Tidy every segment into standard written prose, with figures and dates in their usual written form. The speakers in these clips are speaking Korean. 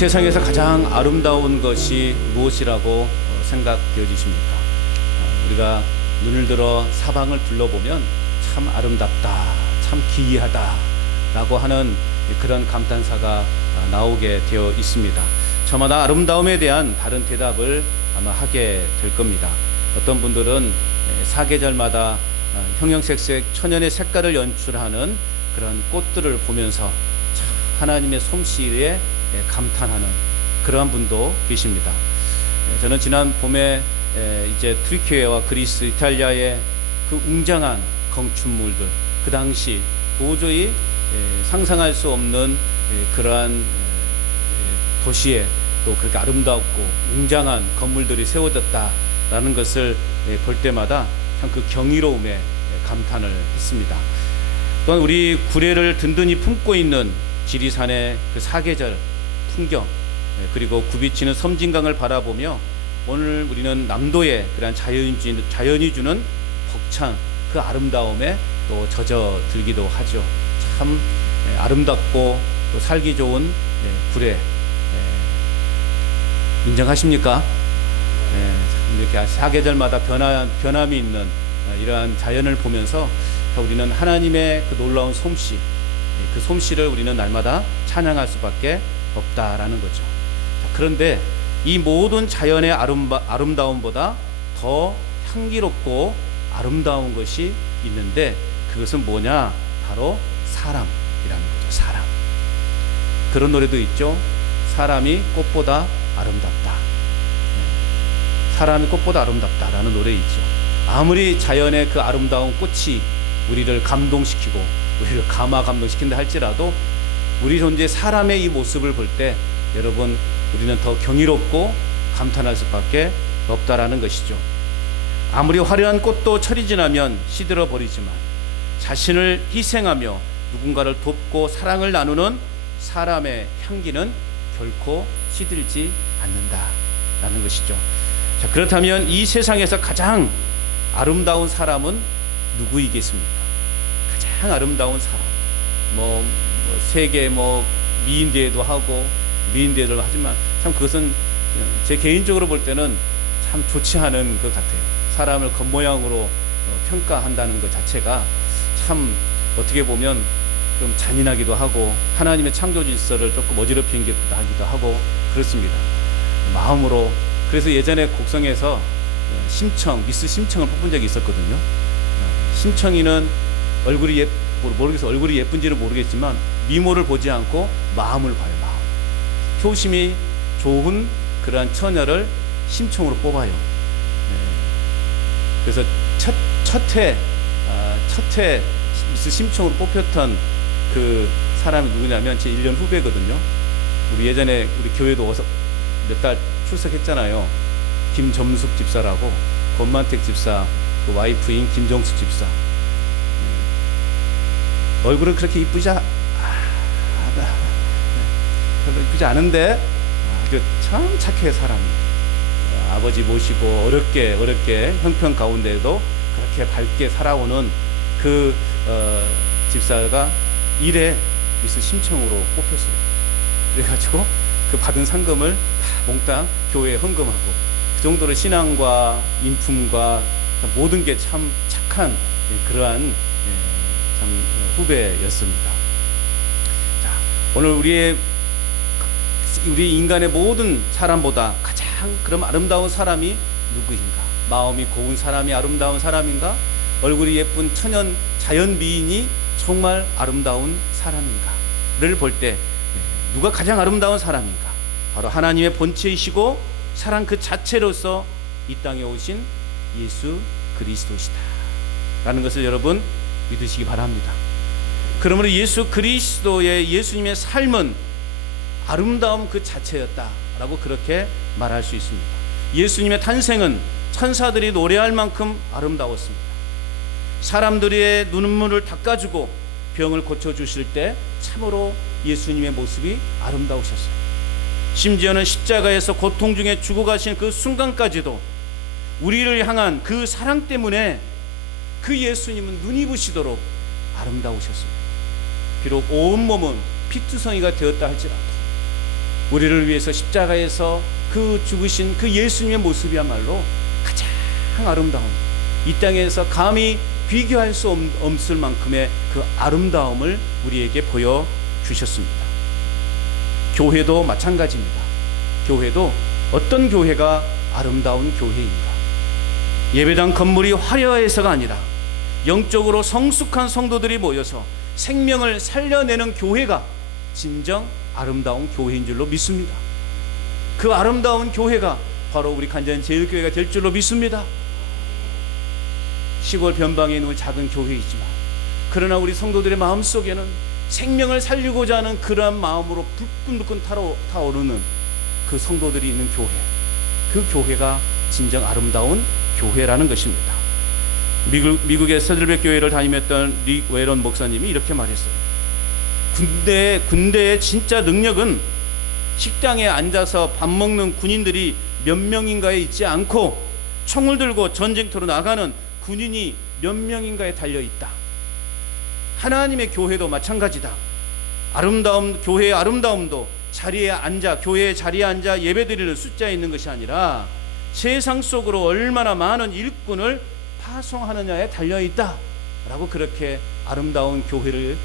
세상에서 가장 아름다운 것이 무엇이라고 생각되어지십니까? 우리가 눈을 들어 사방을 둘러보면 참 아름답다, 참 기이하다 라고 하는 그런 감탄사가 나오게 되어 있습니다. 저마다 아름다움에 대한 다른 대답을 아마 하게 될 겁니다. 어떤 분들은 사계절마다 형형색색 천연의 색깔을 연출하는 그런 꽃들을 보면서 참 하나님의 솜씨에 감탄하는 그러한 분도 계십니다. 저는 지난 봄에 이제 트리키에와 그리스, 이탈리아의 그 웅장한 건축물들, 그 당시 도저히 상상할 수 없는 그러한 도시에 또 그렇게 아름답고 웅장한 건물들이 세워졌다라는 것을 볼 때마다 참 그 경이로움에 감탄을 했습니다. 또한 우리 구례를 든든히 품고 있는 지리산의 그 사계절 풍경, 그리고 굽이치는 섬진강을 바라보며 오늘 우리는 남도의 그런 자연이 주는 벅찬 그 아름다움에 또 젖어들기도 하죠. 참 아름답고 또 살기 좋은 구례, 인정하십니까? 이렇게 사계절마다 변함이 있는 이러한 자연을 보면서 우리는 하나님의 그 놀라운 솜씨, 그 솜씨를 우리는 날마다 찬양할 수밖에 없다라는 거죠. 그런데 이 모든 자연의 아름다움보다 더 향기롭고 아름다운 것이 있는데 그것은 뭐냐? 바로 사람이라는 거죠. 사람. 그런 노래도 있죠. 사람이 꽃보다 아름답다. 사람이 꽃보다 아름답다라는 노래 있죠. 아무리 자연의 그 아름다운 꽃이 우리를 감동시키고 우리를 감동시킨다 할지라도 우리 존재 사람의 이 모습을 볼 때 여러분 우리는 더 경이롭고 감탄할 수밖에 없다라는 것이죠. 아무리 화려한 꽃도 철이 지나면 시들어 버리지만 자신을 희생하며 누군가를 돕고 사랑을 나누는 사람의 향기는 결코 시들지 않는다라는 것이죠. 자, 그렇다면 이 세상에서 가장 아름다운 사람은 누구이겠습니까? 가장 아름다운 사람, 세계 미인대회도 하고 미인대회도 하지만 참 그것은 제 개인적으로 볼 때는 참 좋지 않은 것 같아요. 사람을 겉모양으로 평가한다는 것 자체가 참 어떻게 보면 좀 잔인하기도 하고 하나님의 창조 질서를 조금 어지럽히기도 하기도 하고 그렇습니다. 마음으로. 그래서 예전에 곡성에서 미스 심청을 뽑은 적이 있었거든요. 심청이는 얼굴이 얼굴이 예쁜지는 모르겠지만 미모를 보지 않고 마음을 봐요. 마음. 효심이 좋은 그러한 처녀를 심청으로 뽑아요. 그래서 첫 회 미스 심청으로 뽑혔던 그 사람이 누구냐면 제 1년 후배거든요. 우리 예전에 우리 교회도 와서 몇 달 출석했잖아요. 김점숙 집사라고, 권만택 집사 그 와이프인 김정숙 집사. 얼굴은 그렇게 이쁘지 않은데 참 착해 사람이. 아버지 모시고 어렵게 형편 가운데에도 그렇게 밝게 살아오는 그 집사가 1회 미스 심청으로 뽑혔어요. 그래가지고 그 받은 상금을 다 몽땅 교회에 헌금하고 그 정도로 신앙과 인품과 모든 게 참 착한 그러한 참 후배였습니다. 자, 오늘 우리 인간의 모든 사람보다 가장 그럼 아름다운 사람이 누구인가? 마음이 고운 사람이 아름다운 사람인가? 얼굴이 예쁜 천연 자연 미인이 정말 아름다운 사람인가를 볼 때 누가 가장 아름다운 사람인가? 바로 하나님의 본체이시고 사랑 그 자체로서 이 땅에 오신 예수 그리스도시다 라는 것을 여러분 믿으시기 바랍니다. 그러므로 예수 그리스도의 예수님의 삶은 아름다움 그 자체였다라고 그렇게 말할 수 있습니다. 예수님의 탄생은 천사들이 노래할 만큼 아름다웠습니다. 사람들의 눈물을 닦아주고 병을 고쳐주실 때 참으로 예수님의 모습이 아름다우셨어요. 심지어는 십자가에서 고통 중에 죽어가신 그 순간까지도 우리를 향한 그 사랑 때문에 그 예수님은 눈이 부시도록 아름다우셨습니다. 비록 온몸은 피투성이가 되었다 할지라도 우리를 위해서 십자가에서 그 죽으신 그 예수님의 모습이야말로 가장 아름다운, 이 땅에서 감히 비교할 수 없을 만큼의 그 아름다움을 우리에게 보여주셨습니다. 교회도 마찬가지입니다. 교회도 어떤 교회가 아름다운 교회인가? 예배당 건물이 화려해서가 아니라 영적으로 성숙한 성도들이 모여서 생명을 살려내는 교회가 진정 아름다운 교회인 줄로 믿습니다. 그 아름다운 교회가 바로 우리 간전제일교회가 될 줄로 믿습니다. 시골 변방에 있는 작은 교회이지만 그러나 우리 성도들의 마음속에는 생명을 살리고자 하는 그러한 마음으로 불끈불끈 타오르는 그 성도들이 있는 교회, 그 교회가 진정 아름다운 교회라는 것입니다. 미국의 세들백 교회를 담임했던 릭 웨런 목사님이 이렇게 말했어요. 군대의 진짜 능력은 식당에 앉아서 밥 먹는 군인들이 몇 명인가에 있지 않고 총을 들고 전쟁터로 나가는 군인이 몇 명인가에 달려있다. 하나님의 교회도 마찬가지다. 교회의 아름다움도 교회의 자리에 앉아 예배드리는 숫자에 있는 것이 아니라 세상 속으로 얼마나 많은 일꾼을 파송하느냐에 달려있다 라고 그렇게 아름다운 교회를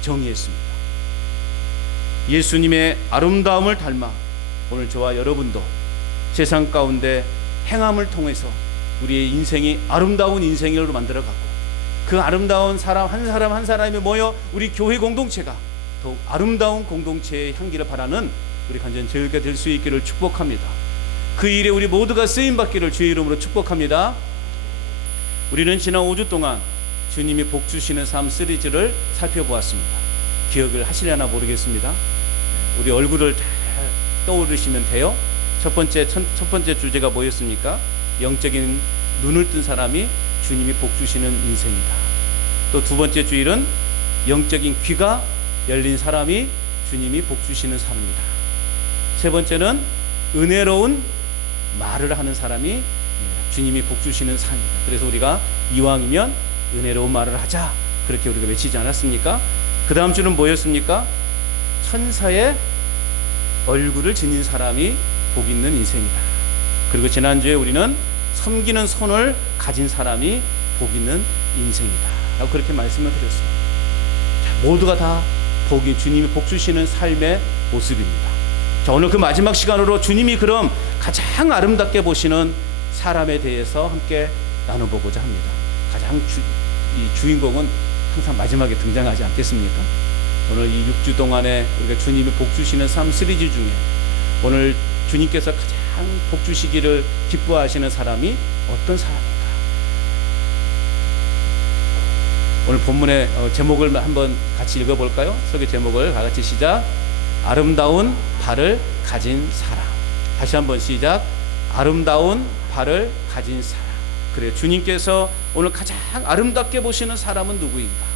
정의했습니다. 예수님의 아름다움을 닮아 오늘 저와 여러분도 세상 가운데 행함을 통해서 우리의 인생이 아름다운 인생으로 만들어가고 그 아름다운 사람 한 사람이 모여 우리 교회 공동체가 더욱 아름다운 공동체의 향기를 바라는 우리 간전제일교회가 될 수 있기를 축복합니다. 그 일에 우리 모두가 쓰임받기를 주의 이름으로 축복합니다. 우리는 지난 5주 동안 주님이 복 주시는 삶 시리즈를 살펴보았습니다. 기억을 하시려나 모르겠습니다. 우리 얼굴을 잘 떠오르시면 돼요. 첫 번째 주제가 뭐였습니까? 영적인 눈을 뜬 사람이 주님이 복 주시는 인생이다. 또 두 번째 주일은 영적인 귀가 열린 사람이 주님이 복 주시는 삶이다. 세 번째는 은혜로운 말을 하는 사람이 주님이 복 주시는 삶이다. 그래서 우리가 이왕이면 은혜로운 말을 하자, 그렇게 우리가 외치지 않았습니까? 그 다음 주는 뭐였습니까? 천사의 얼굴을 지닌 사람이 복 있는 인생이다. 그리고 지난주에 우리는 섬기는 손을 가진 사람이 복 있는 인생이다 라고 그렇게 말씀을 드렸어요. 자, 모두가 다 주님이 복 주시는 삶의 모습입니다. 자, 오늘 그 마지막 시간으로 주님이 그럼 가장 아름답게 보시는 사람에 대해서 함께 나눠보고자 합니다. 가장 이 주인공은 항상 마지막에 등장하지 않겠습니까? 오늘 이 6주 동안에 우리가 주님이 복 주시는 삶 시리즈 중에 오늘 주님께서 가장 복 주시기를 기뻐하시는 사람이 어떤 사람인가? 오늘 본문의 제목을 한번 같이 읽어볼까요? 소개 제목을 다 같이 시작. 아름다운 발을 가진 사람. 다시 한번 시작. 아름다운 발을 가진 사람. 그래요. 주님께서 오늘 가장 아름답게 보시는 사람은 누구인가?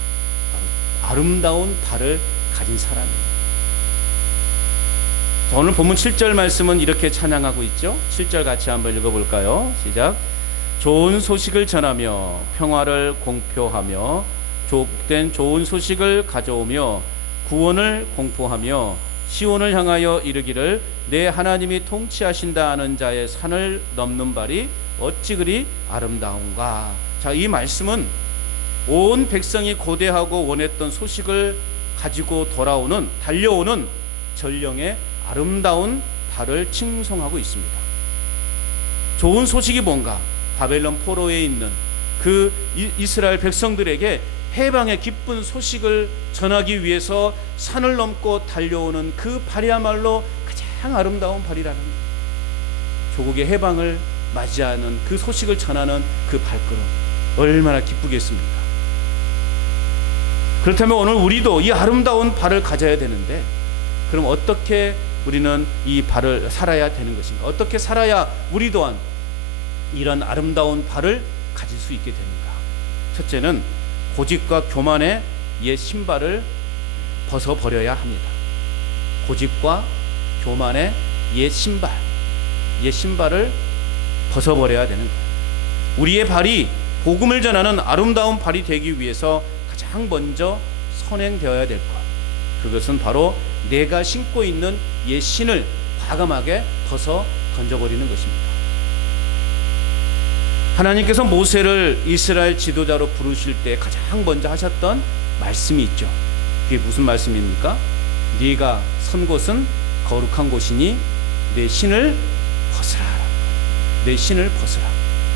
아름다운 발을 가진 사람이에요. 오늘 본문 7절 말씀은 이렇게 찬양하고 있죠. 7절 같이 한번 읽어볼까요? 시작. 좋은 소식을 전하며 평화를 공표하며 복된 좋은 소식을 가져오며 구원을 공포하며 시온을 향하여 이르기를 내 하나님이 통치하신다 하는 자의 산을 넘는 발이 어찌 그리 아름다운가. 자, 이 말씀은 온 백성이 고대하고 원했던 소식을 가지고 달려오는 전령의 아름다운 발을 칭송하고 있습니다. 좋은 소식이 뭔가? 바벨론 포로에 있는 그 이스라엘 백성들에게 해방의 기쁜 소식을 전하기 위해서 산을 넘고 달려오는 그 발이야말로 가장 아름다운 발이라는 거예요. 조국의 해방을 맞이하는 그 소식을 전하는 그 발걸음, 얼마나 기쁘겠습니까? 그렇다면 오늘 우리도 이 아름다운 발을 가져야 되는데, 그럼 어떻게 우리는 이 발을 살아야 되는 것인가? 어떻게 살아야 우리 또한 이런 아름다운 발을 가질 수 있게 되는가? 첫째는 고집과 교만의 옛 신발을 벗어버려야 합니다. 고집과 교만의 옛 신발을 벗어버려야 되는 거예요. 우리의 발이 복음을 전하는 아름다운 발이 되기 위해서 가장 먼저 선행되어야 될 것, 그것은 바로 내가 신고 있는 옛 신을 과감하게 벗어 던져버리는 것입니다. 하나님께서 모세를 이스라엘 지도자로 부르실 때 가장 먼저 하셨던 말씀이 있죠. 그게 무슨 말씀입니까? 네가 선 곳은 거룩한 곳이니 내 신을 벗으라. 내 신을 벗으라.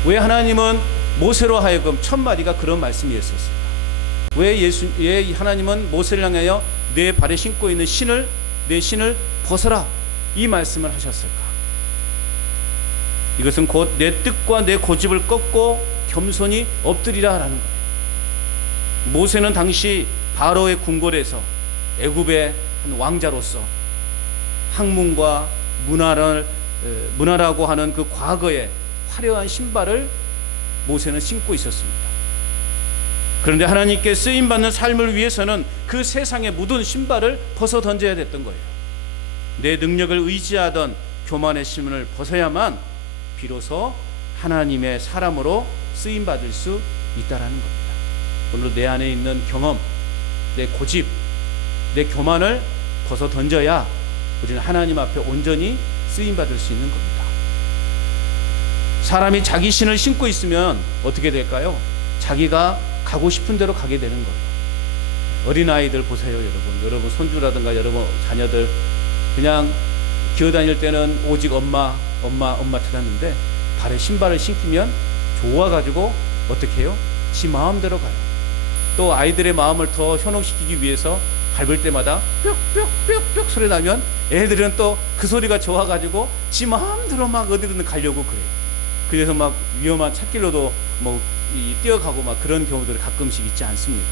왜 하나님은 모세로 하여금 첫 마디가 그런 말씀이었었을까? 왜 하나님은 모세를 향하여 내 발에 신고 있는 내 신을 벗어라 이 말씀을 하셨을까? 이것은 곧 내 뜻과 내 고집을 꺾고 겸손히 엎드리라라는 거예요. 모세는 당시 바로의 궁궐에서 애굽의 한 왕자로서 학문과 문화라고 하는 그 과거의 화려한 신발을 모세는 신고 있었습니다. 그런데 하나님께 쓰임받는 삶을 위해서는 그 세상에 묻은 신발을 벗어 던져야 됐던 거예요. 내 능력을 의지하던 교만의 신을 벗어야만 비로소 하나님의 사람으로 쓰임받을 수 있다라는 겁니다. 오늘 내 안에 있는 경험, 내 고집, 내 교만을 벗어 던져야 우리는 하나님 앞에 온전히 쓰임받을 수 있는 겁니다. 사람이 자기 신을 신고 있으면 어떻게 될까요? 자기가 가고 싶은 대로 가게 되는 거예요. 어린아이들 보세요, 여러분 손주라든가 여러분 자녀들 그냥 기어다닐 때는 오직 엄마 찾았는데 발에 신발을 신기면 좋아가지고 어떻게 해요? 지 마음대로 가요. 또 아이들의 마음을 더 현혹시키기 위해서 밟을 때마다 뾱뾱뾱뾱 소리 나면 애들은 또 그 소리가 좋아가지고 지 마음대로 막 어디든 가려고 그래요. 그래서 막 위험한 찻길로도 뭐 뛰어가고 막 그런 경우들이 가끔씩 있지 않습니까?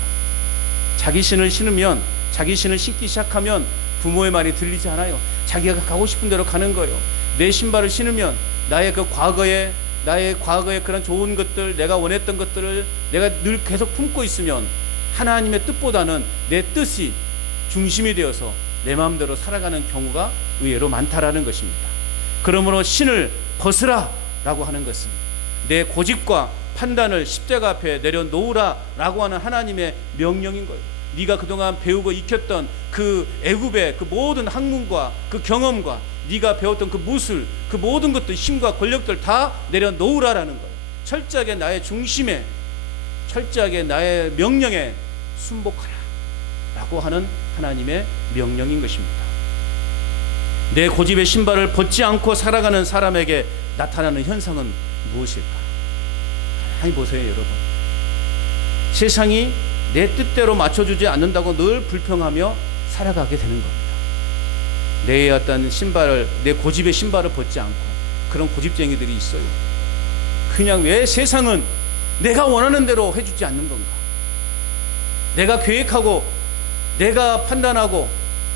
자기 신을 신으면, 자기 신을 신기 시작하면 부모의 말이 들리지 않아요. 자기가 가고 싶은 대로 가는 거예요. 내 신발을 신으면 나의 과거의 그런 좋은 것들, 내가 원했던 것들을 내가 늘 계속 품고 있으면 하나님의 뜻보다는 내 뜻이 중심이 되어서 내 마음대로 살아가는 경우가 의외로 많다라는 것입니다. 그러므로 신을 벗으라 라고 하는 것은 내 고집과 판단을 십자가 앞에 내려놓으라 라고 하는 하나님의 명령인 거예요. 네가 그동안 배우고 익혔던 그 애굽의 그 모든 학문과 그 경험과 네가 배웠던 그 무술, 그 모든 것들, 힘과 권력들 다 내려놓으라라는 거예요. 철저하게 나의 중심에, 철저하게 나의 명령에 순복하라 라고 하는 하나님의 명령인 것입니다. 내 고집의 신발을 벗지 않고 살아가는 사람에게 나타나는 현상은 무엇일까? 가만히 보세요, 여러분. 세상이 내 뜻대로 맞춰주지 않는다고 늘 불평하며 살아가게 되는 겁니다. 내 어떤 신발을, 내 고집의 신발을 벗지 않고 그런 고집쟁이들이 있어요. 그냥 왜 세상은 내가 원하는 대로 해주지 않는 건가? 내가 계획하고 내가 판단하고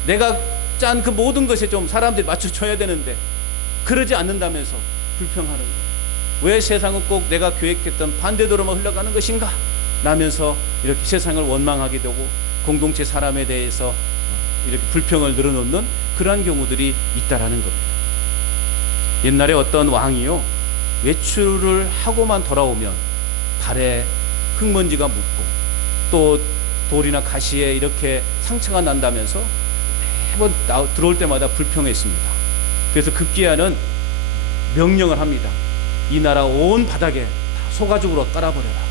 내가 짠 그 모든 것에 좀 사람들이 맞춰줘야 되는데 그러지 않는다면서 불평하는 거예요. 왜 세상은 꼭 내가 계획했던 반대로만 흘러가는 것인가? 라면서 이렇게 세상을 원망하게 되고 공동체 사람에 대해서 이렇게 불평을 늘어놓는 그러한 경우들이 있다라는 겁니다. 옛날에 어떤 왕이요, 외출을 하고만 돌아오면 발에 흙먼지가 묻고 또 돌이나 가시에 이렇게 상처가 난다면서 매번 들어올 때마다 불평했습니다. 그래서 급기야는 명령을 합니다. 이 나라 온 바닥에 다 소가죽으로 깔아버려라.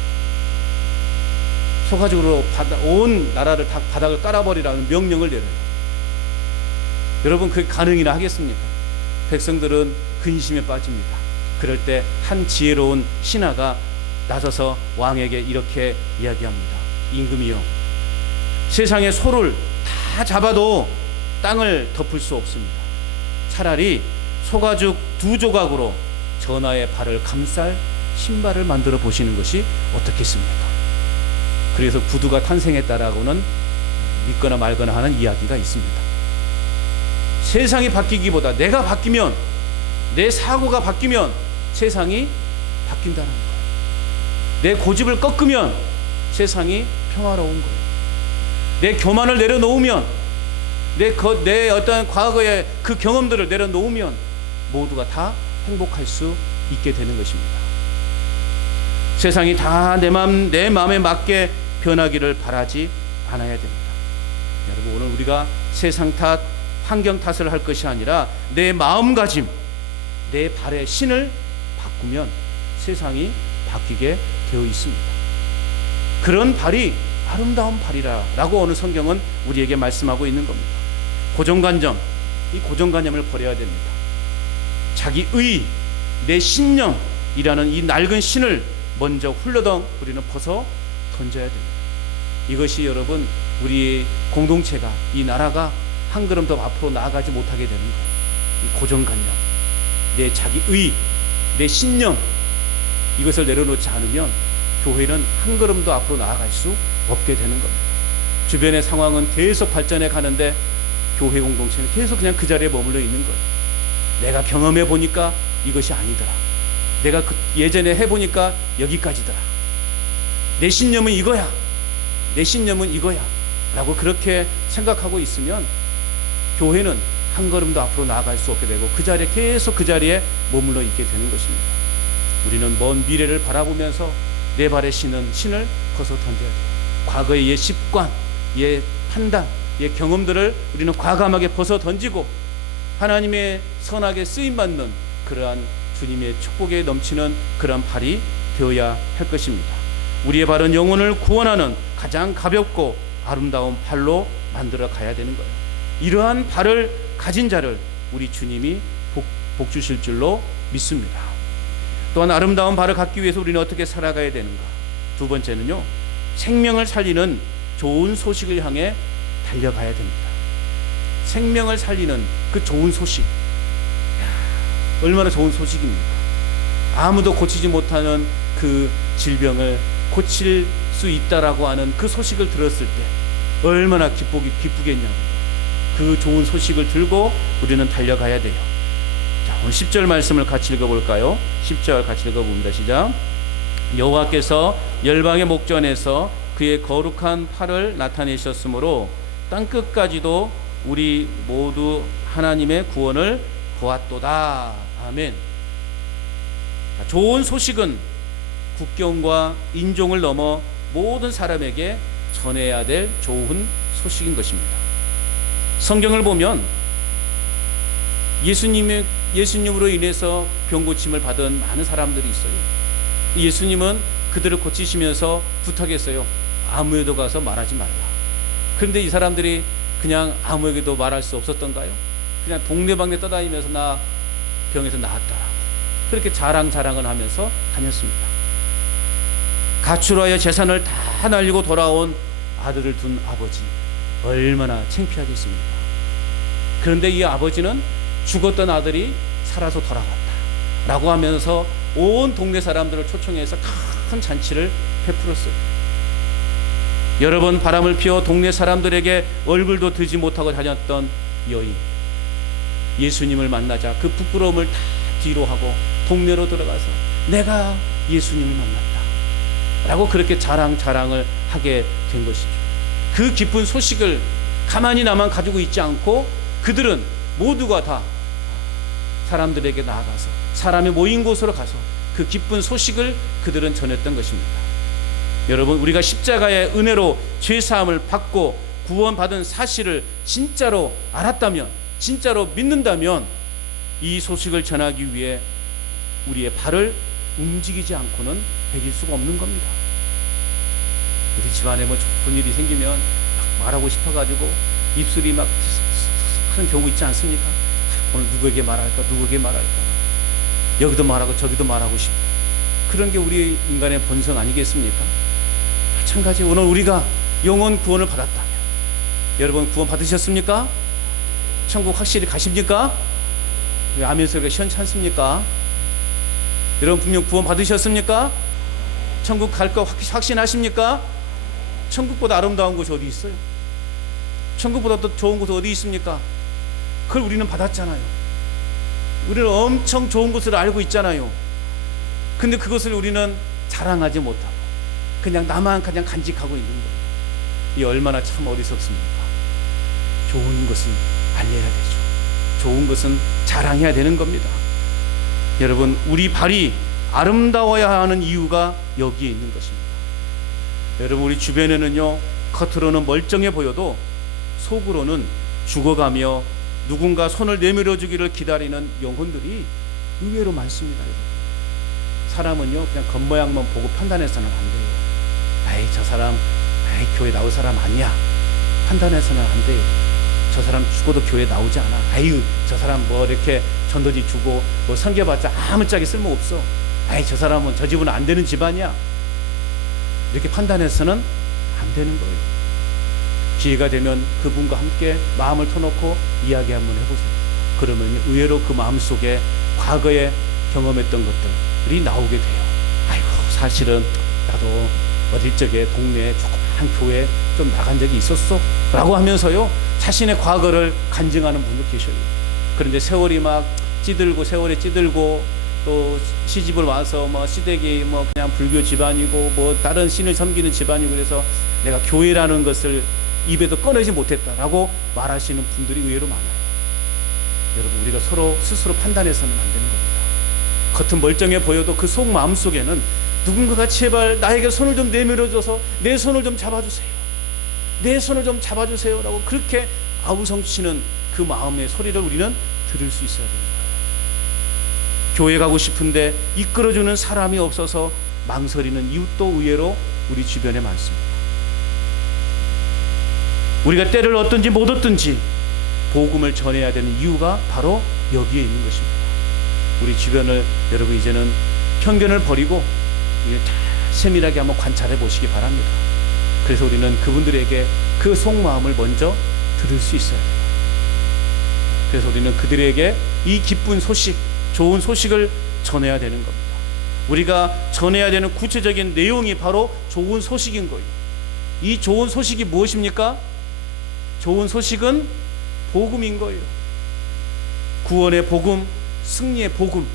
소가죽으로 온 나라를 다 바닥을 깔아버리라는 명령을 내려요. 여러분, 그게 가능이나 하겠습니까? 백성들은 근심에 빠집니다. 그럴 때 한 지혜로운 신하가 나서서 왕에게 이렇게 이야기합니다. 임금이여, 세상의 소를 다 잡아도 땅을 덮을 수 없습니다. 차라리 소가죽 2조각으로 전하의 발을 감쌀 신발을 만들어 보시는 것이 어떻겠습니까? 그래서 구두가 탄생했다라고는 믿거나 말거나 하는 이야기가 있습니다. 세상이 바뀌기보다 내가 바뀌면, 내 사고가 바뀌면 세상이 바뀐다는 거예요. 내 고집을 꺾으면 세상이 평화로운 거예요. 내 교만을 내려놓으면, 내 어떤 과거의 그 경험들을 내려놓으면 모두가 다 행복할 수 있게 되는 것입니다. 세상이 다 내 마음에 맞게 변하기를 바라지 않아야 됩니다. 여러분, 오늘 우리가 세상 탓, 환경 탓을 할 것이 아니라 내 마음가짐, 내 발의 신을 바꾸면 세상이 바뀌게 되어 있습니다. 그런 발이 아름다운 발이라고 오늘 성경은 우리에게 말씀하고 있는 겁니다. 고정관념, 이 고정관념을 버려야 됩니다. 자기 의, 내 신념이라는 이 낡은 신을 먼저 훌러덩 우리는 벗어 던져야 됩니다. 이것이 여러분 우리 공동체가, 이 나라가 한 걸음 더 앞으로 나아가지 못하게 되는 거예요. 이 고정관념, 내 자기 의, 내 신념, 이것을 내려놓지 않으면 교회는 한 걸음도 앞으로 나아갈 수 없게 되는 겁니다. 주변의 상황은 계속 발전해 가는데 교회 공동체는 계속 그냥 그 자리에 머물러 있는 거예요. 내가 경험해 보니까 이것이 아니더라. 내가 예전에 해보니까 여기까지더라. 내 신념은 이거야. 내 신념은 이거야. 라고 그렇게 생각하고 있으면 교회는 한 걸음도 앞으로 나아갈 수 없게 되고 그 자리에 계속 그 자리에 머물러 있게 되는 것입니다. 우리는 먼 미래를 바라보면서 내 발에 신을 벗어 던져야 돼요. 과거의 옛 습관, 옛 판단, 옛 경험들을 우리는 과감하게 벗어 던지고 하나님의 선하게 쓰임받는 그러한 주님의 축복에 넘치는 그러한 발이 되어야 할 것입니다. 우리의 발은 영혼을 구원하는 가장 가볍고 아름다운 발로 만들어 가야 되는 거예요. 이러한 발을 가진 자를 우리 주님이 복 주실 줄로 믿습니다. 또한 아름다운 발을 갖기 위해서 우리는 어떻게 살아가야 되는가? 두 번째는요, 생명을 살리는 좋은 소식을 향해 달려가야 됩니다. 생명을 살리는 그 좋은 소식, 얼마나 좋은 소식입니까? 아무도 고치지 못하는 그 질병을 고칠 수 있다라고 하는 그 소식을 들었을 때 얼마나 기쁘겠냐고요. 그 좋은 소식을 들고 우리는 달려가야 돼요. 자, 오늘 10절 말씀을 같이 읽어볼까요? 10절 같이 읽어봅니다. 시작. 여호와께서 열방의 목전에서 그의 거룩한 팔을 나타내셨으므로 땅끝까지도 우리 모두 하나님의 구원을 보았도다. 아멘. 좋은 소식은 국경과 인종을 넘어 모든 사람에게 전해야 될 좋은 소식인 것입니다. 성경을 보면 예수님으로 인해서 병 고침을 받은 많은 사람들이 있어요. 예수님은 그들을 고치시면서 부탁했어요. 아무에도 가서 말하지 말라. 그런데 이 사람들이 그냥 아무에게도 말할 수 없었던가요? 그냥 동네방네 떠다니면서 나 병에서 나았더라. 그렇게 자랑을 하면서 다녔습니다. 가출하여 재산을 다 날리고 돌아온 아들을 둔 아버지, 얼마나 창피하겠습니까? 그런데 이 아버지는 죽었던 아들이 살아서 돌아갔다 라고 하면서 온 동네 사람들을 초청해서 큰 잔치를 베풀었어요. 여러 번 바람을 피워 동네 사람들에게 얼굴도 들지 못하고 다녔던 여인, 예수님을 만나자 그 부끄러움을 다 뒤로 하고 동네로 들어가서 내가 예수님을 만났다 라고 그렇게 자랑을 하게 된 것이죠. 그 기쁜 소식을 가만히 나만 가지고 있지 않고 그들은 모두가 다 사람들에게 나아가서 사람이 모인 곳으로 가서 그 기쁜 소식을 그들은 전했던 것입니다. 여러분, 우리가 십자가의 은혜로 죄사함을 받고 구원받은 사실을 진짜로 알았다면, 진짜로 믿는다면 이 소식을 전하기 위해 우리의 발을 움직이지 않고는 베길 수가 없는 겁니다. 우리 집안에 뭐 좋은 일이 생기면 막 말하고 싶어가지고 입술이 막 하는 경우 있지 않습니까? 오늘 누구에게 말할까? 여기도 말하고 저기도 말하고 싶고, 그런 게 우리 인간의 본성 아니겠습니까? 마찬가지 오늘 우리가 영혼 구원을 받았다면, 여러분 구원 받으셨습니까? 천국 확실히 가십니까? 아멘 소리가 시원찮습니까? 여러분 분명 구원 받으셨습니까? 천국 갈 거 확신하십니까? 천국보다 아름다운 곳이 어디 있어요? 천국보다 더 좋은 곳이 어디 있습니까? 그걸 우리는 받았잖아요. 우리는 엄청 좋은 곳을 알고 있잖아요. 근데 그것을 우리는 자랑하지 못하고 그냥 나만 그냥 간직하고 있는 거예요. 이 얼마나 참 어리석습니까? 좋은 것은 알려야 되죠. 좋은 것은 자랑해야 되는 겁니다. 여러분, 우리 발이 아름다워야 하는 이유가 여기에 있는 것입니다. 여러분, 우리 주변에는요, 겉으로는 멀쩡해 보여도 속으로는 죽어가며 누군가 손을 내밀어 주기를 기다리는 영혼들이 의외로 많습니다. 여러분. 사람은요 그냥 겉모양만 보고 판단해서는 안 돼요. 아이 저 사람 아이 교회 나올 사람 아니야 판단해서는 안 돼요. 저 사람 죽어도 교회 나오지 않아. 아유 저 사람 뭐 이렇게 전도지 주고 뭐 섬겨봤자 아무짝에 쓸모없어. 아이 저 사람은 저 집은 안 되는 집안이야. 이렇게 판단해서는 안 되는 거예요. 기회가 되면 그분과 함께 마음을 터놓고 이야기 한번 해보세요. 그러면 의외로 그 마음속에 과거에 경험했던 것들이 나오게 돼요. 아이고 사실은 나도 어릴 적에 동네에 조그만 교회 좀 나간 적이 있었어 라고 하면서요 자신의 과거를 간증하는 분도 계셔요. 그런데 세월이 막 찌들고 세월에 찌들고 또 시집을 와서 뭐 시댁이 뭐 그냥 불교 집안이고 뭐 다른 신을 섬기는 집안이고 그래서 내가 교회라는 것을 입에도 꺼내지 못했다라고 말하시는 분들이 의외로 많아요. 여러분 우리가 서로 스스로 판단해서는 안 되는 겁니다. 겉은 멀쩡해 보여도 그 속 마음 속에는 누군가가 제발 나에게 손을 좀 내밀어줘서 내 손을 좀 잡아주세요. 내 손을 좀 잡아주세요 라고 그렇게 아우성치는 그 마음의 소리를 우리는 들을 수 있어야 됩니다. 교회 가고 싶은데 이끌어주는 사람이 없어서 망설이는 이웃도 의외로 우리 주변에 많습니다. 우리가 때를 얻든지 못 얻든지 복음을 전해야 되는 이유가 바로 여기에 있는 것입니다. 우리 주변을 여러분 이제는 편견을 버리고 다 세밀하게 한번 관찰해 보시기 바랍니다. 그래서 우리는 그분들에게 그 속마음을 먼저 들을 수 있어야 돼요. 그래서 우리는 그들에게 이 기쁜 소식, 좋은 소식을 전해야 되는 겁니다. 우리가 전해야 되는 구체적인 내용이 바로 좋은 소식인 거예요. 이 좋은 소식이 무엇입니까? 좋은 소식은 복음인 거예요. 구원의 복음, 승리의 복음.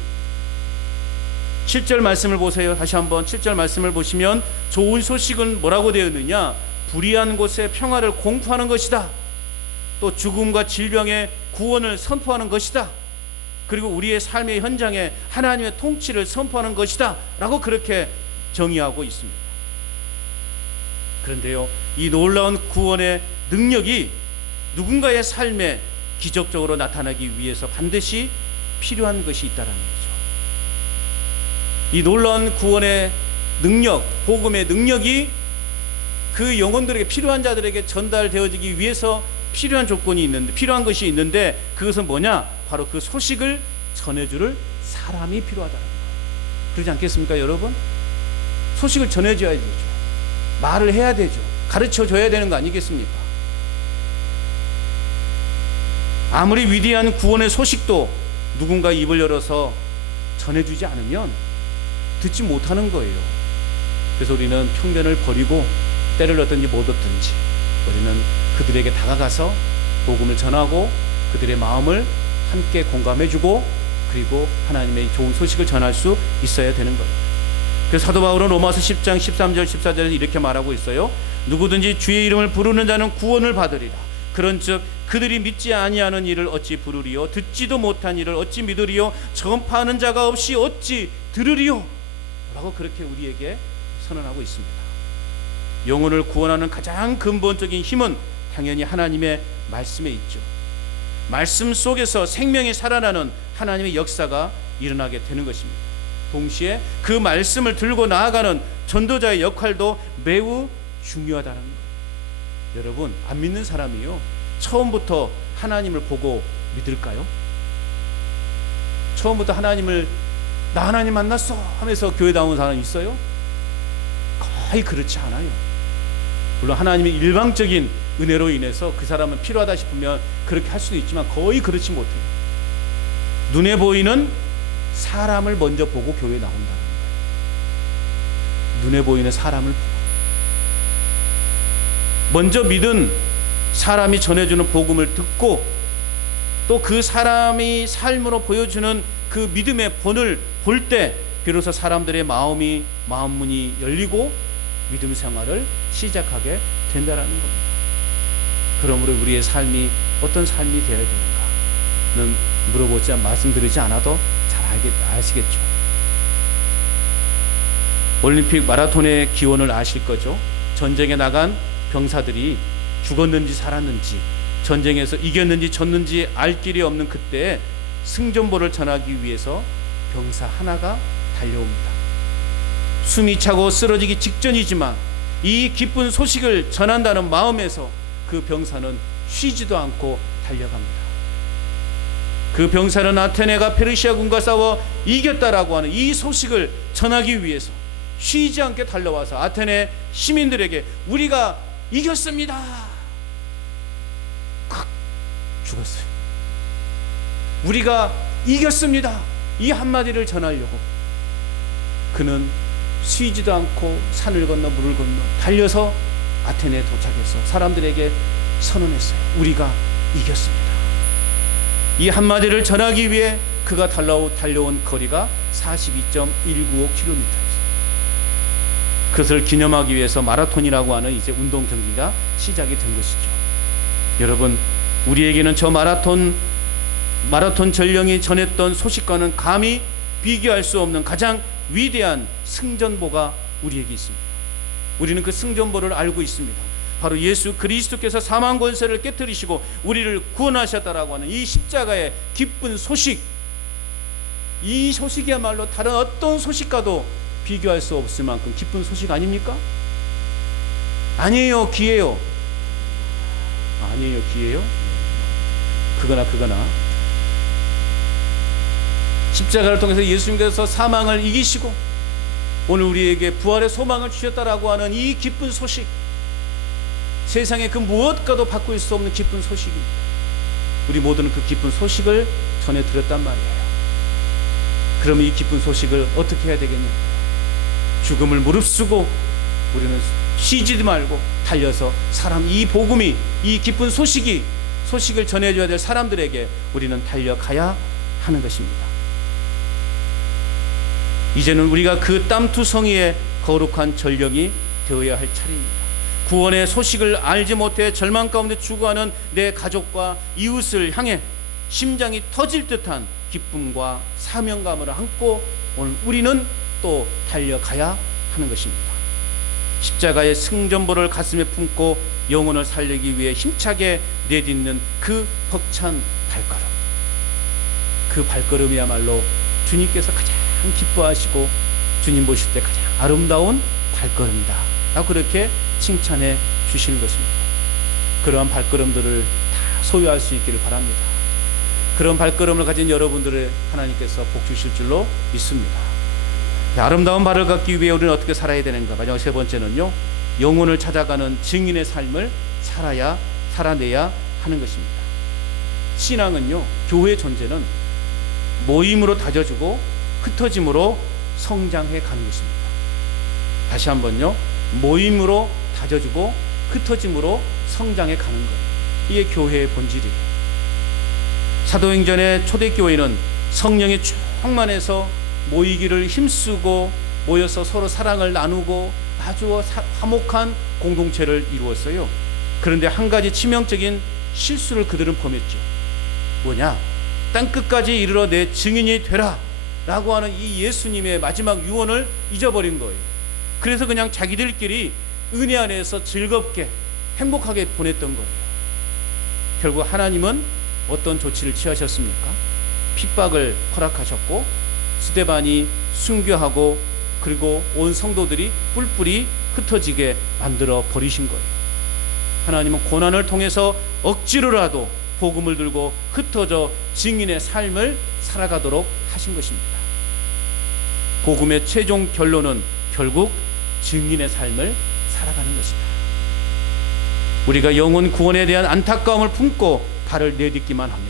7절 말씀을 보세요. 다시 한번 7절 말씀을 보시면 좋은 소식은 뭐라고 되어 있느냐? 불의한 곳에 평화를 공포하는 것이다. 또 죽음과 질병의 구원을 선포하는 것이다. 그리고 우리의 삶의 현장에 하나님의 통치를 선포하는 것이다 라고 그렇게 정의하고 있습니다. 그런데요 이 놀라운 구원의 능력이 누군가의 삶에 기적적으로 나타나기 위해서 반드시 필요한 것이 있다는 거죠. 이 놀라운 구원의 능력, 복음의 능력이 그 영혼들에게 필요한 자들에게 전달되어지기 위해서 필요한 조건이 있는데 필요한 것이 있는데 그것은 뭐냐? 바로 그 소식을 전해줄 사람이 필요하다는 거예요. 그러지 않겠습니까 여러분? 소식을 전해줘야 되죠. 말을 해야 되죠. 가르쳐줘야 되는 거 아니겠습니까? 아무리 위대한 구원의 소식도 누군가 입을 열어서 전해주지 않으면 듣지 못하는 거예요. 그래서 우리는 편견을 버리고 때를 얻든지 못 얻든지 우리는 그들에게 다가가서 복음을 전하고 그들의 마음을 함께 공감해주고 그리고 하나님의 좋은 소식을 전할 수 있어야 되는 거예요. 그래서 사도 바울은 로마서 10장 13절 14절에 이렇게 말하고 있어요. 누구든지 주의 이름을 부르는 자는 구원을 받으리라. 그런즉 그들이 믿지 아니하는 일을 어찌 부르리요? 듣지도 못한 일을 어찌 믿으리요? 전파하는 자가 없이 어찌 들으리요? 라고 그렇게 우리에게 선언하고 있습니다. 영혼을 구원하는 가장 근본적인 힘은 당연히 하나님의 말씀에 있죠. 말씀 속에서 생명이 살아나는 하나님의 역사가 일어나게 되는 것입니다. 동시에 그 말씀을 들고 나아가는 전도자의 역할도 매우 중요하다는 거예요. 여러분 안 믿는 사람이요 처음부터 하나님을 보고 믿을까요? 처음부터 하나님을 나 하나님 만났어 하면서 교회 나온 사람 있어요? 거의 그렇지 않아요. 물론 하나님의 일방적인 은혜로 인해서 그 사람은 필요하다 싶으면 그렇게 할 수도 있지만 거의 그렇지 못해요. 눈에 보이는 사람을 먼저 보고 교회에 나온다는 거예요. 눈에 보이는 사람을 보고 먼저 믿은 사람이 전해주는 복음을 듣고 또 그 사람이 삶으로 보여주는 그 믿음의 본을 볼 때 비로소 사람들의 마음문이 열리고 믿음 생활을 시작하게 된다라는 겁니다. 그러므로 우리의 삶이 어떤 삶이 되어야 되는가는 물어보지 말씀드리지 않아도 잘 아시겠죠. 올림픽 마라톤의 기원을 아실 거죠. 전쟁에 나간 병사들이 죽었는지 살았는지 전쟁에서 이겼는지 졌는지 알 길이 없는 그때에 승전보를 전하기 위해서 병사 하나가 달려옵니다. 숨이 차고 쓰러지기 직전이지만 이 기쁜 소식을 전한다는 마음에서 그 병사는 쉬지도 않고 달려갑니다. 그 병사는 아테네가 페르시아군과 싸워 이겼다라고 하는 이 소식을 전하기 위해서 쉬지 않게 달려와서 아테네 시민들에게 우리가 이겼습니다. 콱 죽었어요. 우리가 이겼습니다. 이 한마디를 전하려고 그는 쉬지도 않고 산을 건너 물을 건너 달려서 아테네에 도착해서 사람들에게 선언했어요. 우리가 이겼습니다. 이 한마디를 전하기 위해 그가 달려온 거리가 42.195km였어요. 그것을 기념하기 위해서 마라톤이라고 하는 이제 운동 경기가 시작이 된 것이죠. 여러분, 우리에게는 저 마라톤 전령이 전했던 소식과는 감히 비교할 수 없는 가장 위대한 승전보가 우리에게 있습니다. 우리는 그 승전보를 알고 있습니다. 바로 예수 그리스도께서 사망 권세를 깨뜨리시고 우리를 구원하셨다라고 하는 이 십자가의 기쁜 소식, 이 소식이야말로 다른 어떤 소식과도 비교할 수 없을 만큼 기쁜 소식 아닙니까? 아니에요, 기예요. 아니에요, 기예요. 그거나 십자가를 통해서 예수님께서 사망을 이기시고 오늘 우리에게 부활의 소망을 주셨다라고 하는 이 기쁜 소식, 세상에 그 무엇과도 바꿀 수 없는 기쁜 소식입니다. 우리 모두는 그 기쁜 소식을 전해 드렸단 말이에요. 그러면 이 기쁜 소식을 어떻게 해야 되겠냐? 죽음을 무릅쓰고 우리는 쉬지도 말고 달려서 이 복음이, 이 기쁜 소식을 전해줘야 될 사람들에게 우리는 달려가야 하는 것입니다. 이제는 우리가 그 땀투성이의 거룩한 전령이 되어야 할 차례입니다. 구원의 소식을 알지 못해 절망 가운데 죽어가는 내 가족과 이웃을 향해 심장이 터질 듯한 기쁨과 사명감을 안고 오늘 우리는 또 달려가야 하는 것입니다. 십자가의 승전보를 가슴에 품고 영혼을 살리기 위해 힘차게 내딛는 그 벅찬 발걸음, 그 발걸음이야말로 주님께서 가장 기뻐하시고 주님 보실 때 가장 아름다운 발걸음이다 라고 그렇게 칭찬해 주시는 것입니다. 그러한 발걸음들을 다 소유할 수 있기를 바랍니다. 그런 발걸음을 가진 여러분들을 하나님께서 복 주실 줄로 믿습니다. 아름다운 발을 갖기 위해 우리는 어떻게 살아야 되는가? 마지막 세 번째는요, 영혼을 찾아가는 증인의 삶을 살아내야 하는 것입니다. 신앙은요, 교회의 존재는 모임으로 다져주고 흩어짐으로 성장해 가는 것입니다. 다시 한번요, 모임으로 다져주고 흩어짐으로 성장해 가는 거예요. 이게 교회의 본질이에요. 사도행전의 초대교회는 성령의 충만해서 모이기를 힘쓰고 모여서 서로 사랑을 나누고 아주 화목한 공동체를 이루었어요. 그런데 한 가지 치명적인 실수를 그들은 범했죠. 뭐냐? 땅끝까지 이르러 내 증인이 되라 라고 하는 이 예수님의 마지막 유언을 잊어버린 거예요. 그래서 그냥 자기들끼리 은혜 안에서 즐겁게 행복하게 보냈던 거예요. 결국 하나님은 어떤 조치를 취하셨습니까? 핍박을 허락하셨고 스데반이 순교하고 그리고 온 성도들이 뿔뿔이 흩어지게 만들어 버리신 거예요. 하나님은 고난을 통해서 억지로라도 복음을 들고 흩어져 증인의 삶을 살아가도록 하신 것입니다. 복음의 최종 결론은 결국 증인의 삶을 살아가는 것이다. 우리가 영혼 구원에 대한 안타까움을 품고 발을 내딛기만 하면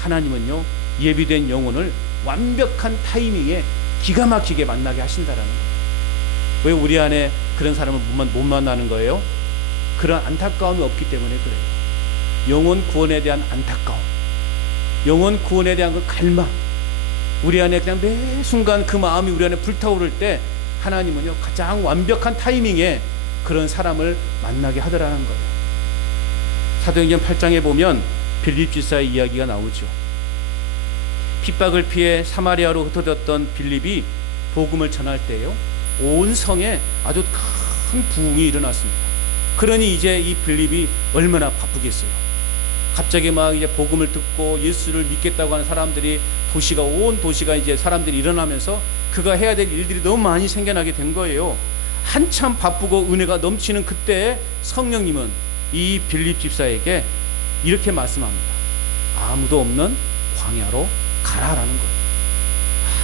하나님은요, 예비된 영혼을 완벽한 타이밍에 기가 막히게 만나게 하신다라는 거예요. 왜 우리 안에 그런 사람을 못 만나는 거예요? 그런 안타까움이 없기 때문에 그래요. 영혼 구원에 대한 안타까움, 영혼 구원에 대한 그 갈망, 우리 안에 그냥 매 순간 그 마음이 우리 안에 불타오를 때 하나님은요, 가장 완벽한 타이밍에 그런 사람을 만나게 하더라는 거예요. 사도행전 8장에 보면 빌립 집사의 이야기가 나오죠. 핍박을 피해 사마리아로 흩어졌던 빌립이 복음을 전할 때요, 온 성에 아주 큰 부흥이 일어났습니다. 그러니 이제 이 빌립이 얼마나 바쁘겠어요. 갑자기 막 이제 복음을 듣고 예수를 믿겠다고 하는 사람들이 온 도시가 이제 사람들이 일어나면서 그가 해야 될 일들이 너무 많이 생겨나게 된 거예요. 한참 바쁘고 은혜가 넘치는 그때 성령님은 이 빌립 집사에게 이렇게 말씀합니다. 아무도 없는 광야로 가라라는 거예요.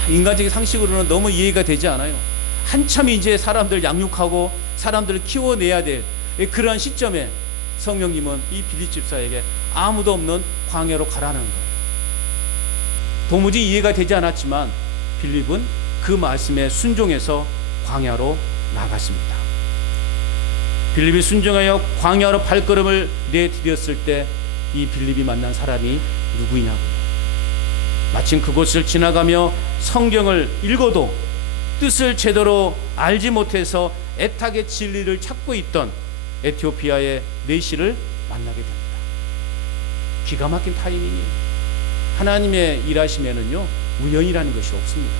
인간적인 상식으로는 너무 이해가 되지 않아요. 한참 이제 사람들 양육하고 사람들을 키워내야 될 그러한 시점에 성령님은 이 빌립 집사에게 아무도 없는 광야로 가라는 거예요. 도무지 이해가 되지 않았지만 빌립은 그 말씀에 순종해서 광야로 나갔습니다. 빌립이 순종하여 광야로 발걸음을 내디뎠을 때 이 빌립이 만난 사람이 누구이냐고요. 마침 그곳을 지나가며 성경을 읽어도 뜻을 제대로 알지 못해서 애타게 진리를 찾고 있던 에티오피아의 내시를 만나게 됩니다. 기가 막힌 타이밍이에요. 하나님의 일하심에는요 우연이라는 것이 없습니다.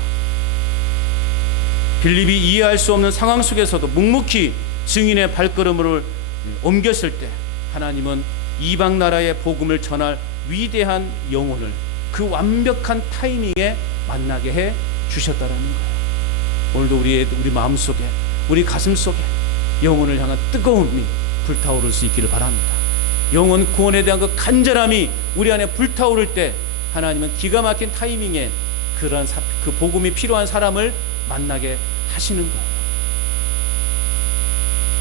빌립이 이해할 수 없는 상황 속에서도 묵묵히 증인의 발걸음을 옮겼을 때 하나님은 이방 나라의 복음을 전할 위대한 영혼을 그 완벽한 타이밍에 만나게 해 주셨다라는 거예요. 오늘도 우리 마음속에 우리 가슴 속에 영혼을 향한 뜨거움이 불타오를 수 있기를 바랍니다. 영혼 구원에 대한 그 간절함이 우리 안에 불타오를 때 하나님은 기가 막힌 타이밍에 그러한 그 복음이 필요한 사람을 만나게 하시는 거예요.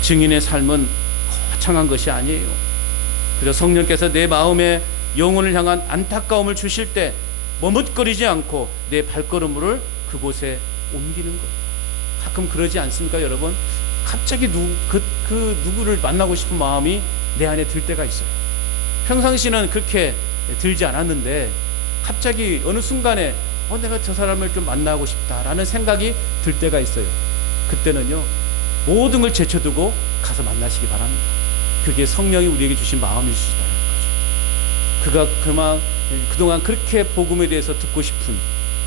증인의 삶은 거창한 것이 아니에요. 그래서 성령께서 내 마음에 영혼을 향한 안타까움을 주실 때 머뭇거리지 않고 내 발걸음을 그곳에 옮기는 거예요. 가끔 그러지 않습니까, 여러분? 갑자기 누구를 만나고 싶은 마음이 내 안에 들 때가 있어요. 평상시는 그렇게 들지 않았는데 갑자기 어느 순간에 내가 저 사람을 좀 만나고 싶다라는 생각이 들 때가 있어요. 그때는요 모든 걸 제쳐두고 가서 만나시기 바랍니다. 그게 성령이 우리에게 주신 마음일 수 있다는 거죠. 그동안 그렇게 복음에 대해서 듣고 싶은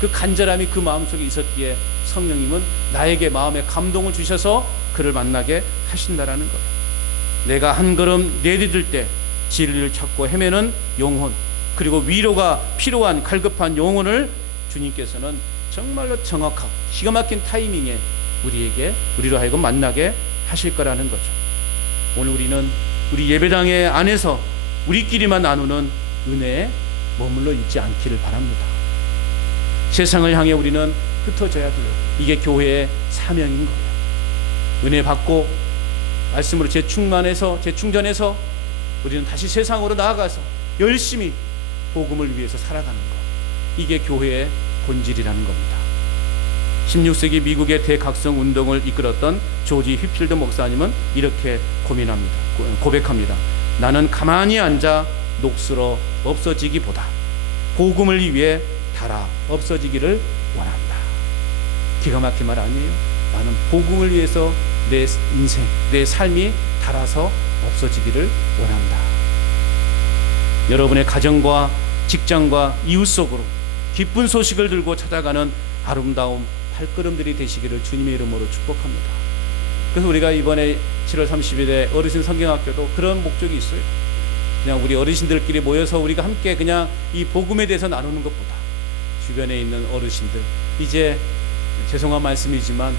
그 간절함이 그 마음속에 있었기에 성령님은 나에게 마음에 감동을 주셔서 그를 만나게 하신다라는 거예요. 내가 한 걸음 내디딜 때 진리를 찾고 헤매는 영혼, 그리고 위로가 필요한 갈급한 영혼을 주님께서는 정말로 정확하고 기가 막힌 타이밍에 우리로 하여금 만나게 하실 거라는 거죠. 오늘 우리는 우리 예배당의 안에서 우리끼리만 나누는 은혜에 머물러 있지 않기를 바랍니다. 세상을 향해 우리는 흩어져야 돼요. 이게 교회의 사명인 거예요. 은혜 받고 말씀으로 재충전해서 우리는 다시 세상으로 나아가서 열심히 복음을 위해서 살아가는 것. 이게 교회의 본질이라는 겁니다. 16세기 미국의 대각성 운동을 이끌었던 조지 휘필드 목사님은 이렇게 고백합니다. 나는 가만히 앉아 녹슬어 없어지기보다 복음을 위해 달아 없어지기를 원한다. 기가 막힌 말 아니에요? 나는 복음을 위해서 내 인생, 내 삶이 달아서 없어지기를 원한다. 여러분의 가정과 직장과 이웃 속으로 기쁜 소식을 들고 찾아가는 아름다운 발걸음들이 되시기를 주님의 이름으로 축복합니다. 그래서 우리가 이번에 7월 30일에 어르신 성경학교도 그런 목적이 있어요. 그냥 우리 어르신들끼리 모여서 우리가 함께 그냥 이 복음에 대해서 나누는 것보다 주변에 있는 어르신들, 이제 죄송한 말씀이지만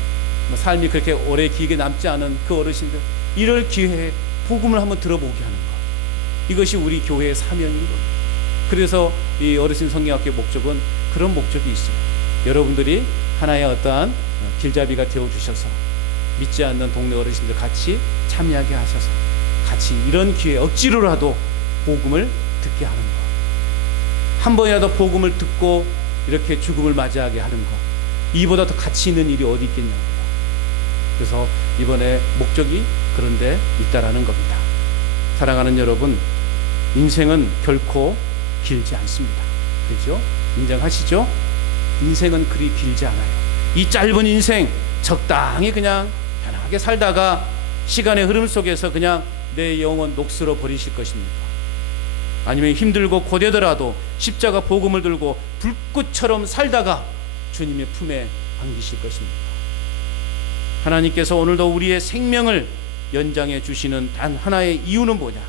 삶이 그렇게 오래 길게 남지 않은 그 어르신들, 이럴 기회에 복음을 한번 들어보게 하는 것, 이것이 우리 교회의 사명인 겁니다. 그래서 이 어르신 성경학교의 목적은 그런 목적이 있어요. 여러분들이 하나의 어떠한 길잡이가 되어주셔서 믿지 않는 동네 어르신들 같이 참여하게 하셔서 같이 이런 기회에 억지로라도 복음을 듣게 하는 것, 한 번이라도 복음을 듣고 이렇게 죽음을 맞이하게 하는 것, 이보다 더 가치 있는 일이 어디 있겠냐고요. 그래서 이번에 목적이 그런데 있다라는 겁니다. 사랑하는 여러분, 인생은 결코 길지 않습니다. 그렇죠? 인정하시죠? 인생은 그리 길지 않아요. 이 짧은 인생 적당히 그냥 편하게 살다가 시간의 흐름 속에서 그냥 내 영혼 녹슬어 버리실 것입니까? 아니면 힘들고 고되더라도 십자가 복음을 들고 불꽃처럼 살다가 주님의 품에 안기실 것입니까? 하나님께서 오늘도 우리의 생명을 연장해 주시는 단 하나의 이유는 뭐냐?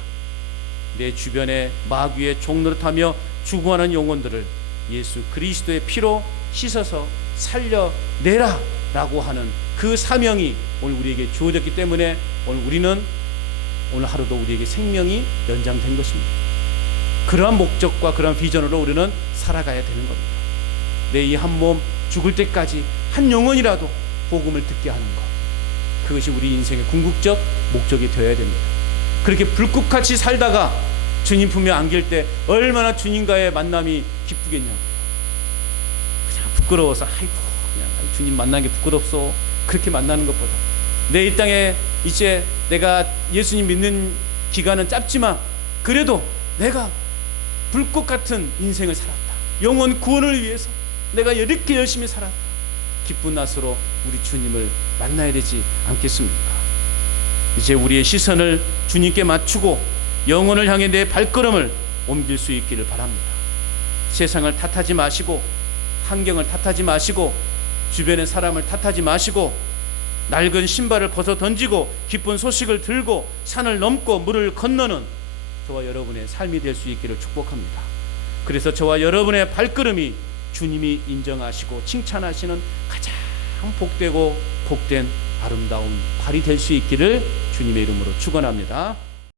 내 주변에 마귀의 종노릇하며 죽어가는 영혼들을 예수 그리스도의 피로 씻어서 살려내라 라고 하는 그 사명이 오늘 우리에게 주어졌기 때문에 오늘 하루도 우리에게 생명이 연장된 것입니다. 그러한 목적과 그러한 비전으로 우리는 살아가야 되는 겁니다. 내 이 한 몸 죽을 때까지 한 영혼이라도 복음을 듣게 하는 것, 그것이 우리 인생의 궁극적 목적이 되어야 됩니다. 그렇게 불꽃같이 살다가 주님 품에 안길 때 얼마나 주님과의 만남이 기쁘겠냐고요. 그냥 부끄러워서 아이고 그냥 주님 만나는 게 부끄럽소, 그렇게 만나는 것보다 내 이 땅에 이제 내가 예수님 믿는 기간은 짧지만 그래도 내가 불꽃 같은 인생을 살았다, 영혼 구원을 위해서 내가 이렇게 열심히 살았다, 기쁜 낯으로 우리 주님을 만나야 되지 않겠습니까? 이제 우리의 시선을 주님께 맞추고 영혼을 향해 내 발걸음을 옮길 수 있기를 바랍니다. 세상을 탓하지 마시고, 환경을 탓하지 마시고, 주변의 사람을 탓하지 마시고, 낡은 신발을 벗어 던지고 기쁜 소식을 들고 산을 넘고 물을 건너는 저와 여러분의 삶이 될 수 있기를 축복합니다. 그래서 저와 여러분의 발걸음이 주님이 인정하시고 칭찬하시는 가장 복되고 복된 아름다운 발이 될 수 있기를 주님의 이름으로 축원합니다.